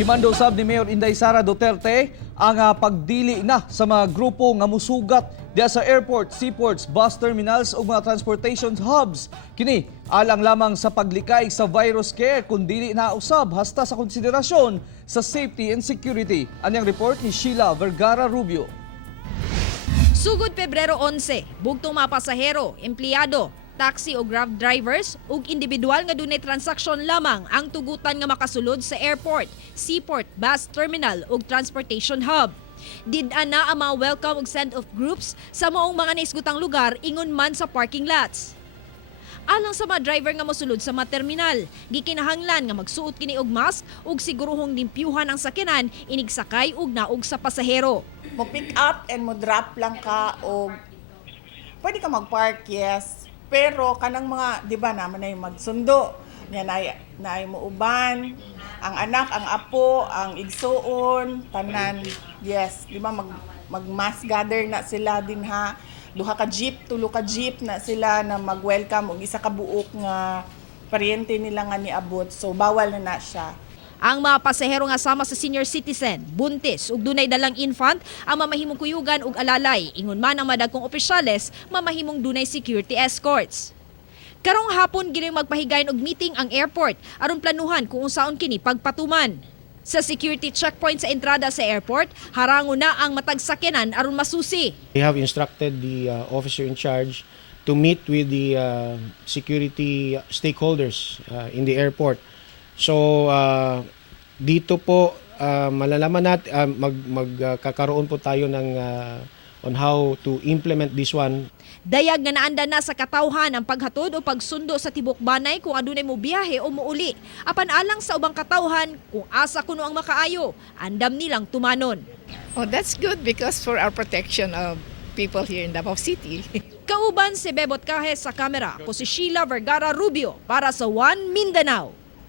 Gimando sab ni Mayor Inday Sara Duterte ang pagdili na sa mga grupo nga musugat diya sa airport, seaports, bus terminals ug mga transportation hubs. Kini alang lamang sa paglikay sa virus care kun dili na usab hasta sa konsiderasyon sa safety and security. Anyang report ni Sheila Vergara Rubio. Sugod Pebrero 11, bugtong mga pasahero, empleyado, taxi o grab drivers ug individual nga dunay transaksyon lamang ang tugutan nga makasulod sa airport, seaport, bus terminal ug transportation hub. Did-an na ang mga welcome ug send-off groups sa maong mga naisgutang lugar ingon man sa parking lots. Alang sa mga driver nga mosulod sa mga terminal, gikinahanglan nga magsuot kini og mask ug siguruhong limpyuhan ang sakyanan inig sakay ug naog sa pasahero. Mo pick up and mo drop lang ka o pwede ka mag-park, yes. Pero kanang mga, di ba naman ay magsundo, yan ay mo uban, ang anak, ang apo, ang igsuon, tanan, yes. Di ba mag-mass gather na sila din ha. Duha ka jeep, tulo ka jeep na sila na mag-welcome og isa ka buok nga paryente nila nga niabot. So bawal na siya. Ang mga pasahero nga sama sa senior citizen, buntis ug dunay dalang infant ang mamahimong kuyugan ug alalay. Ingon man ang madagkong opisyales, mamahimong dunay security escorts. Karong hapon gini magpahigayon og meeting ang airport aron planuhan kung unsaon kini pagpatuman. Sa security checkpoint sa entrada sa airport, harango na ang matag sakyanan aron masusi. We have instructed the officer in charge to meet with the security stakeholders in the airport. So dito po malalaman natin magkakaroon po tayo ng on how to implement this one. Dayag nga naanda na sa katawhan ang paghatod o pagsundo sa tibok banay kung adunay mo biyahe o muuli. Apan alang sa ubang katawhan kung asa kuno ang makaayo, andam nilang tumanon. Oh, that's good because for our protection of people here in Davao City. Kauban si Bebot Kahe sa kamera, ako si Sheila Vergara Rubio para sa One Mindanao.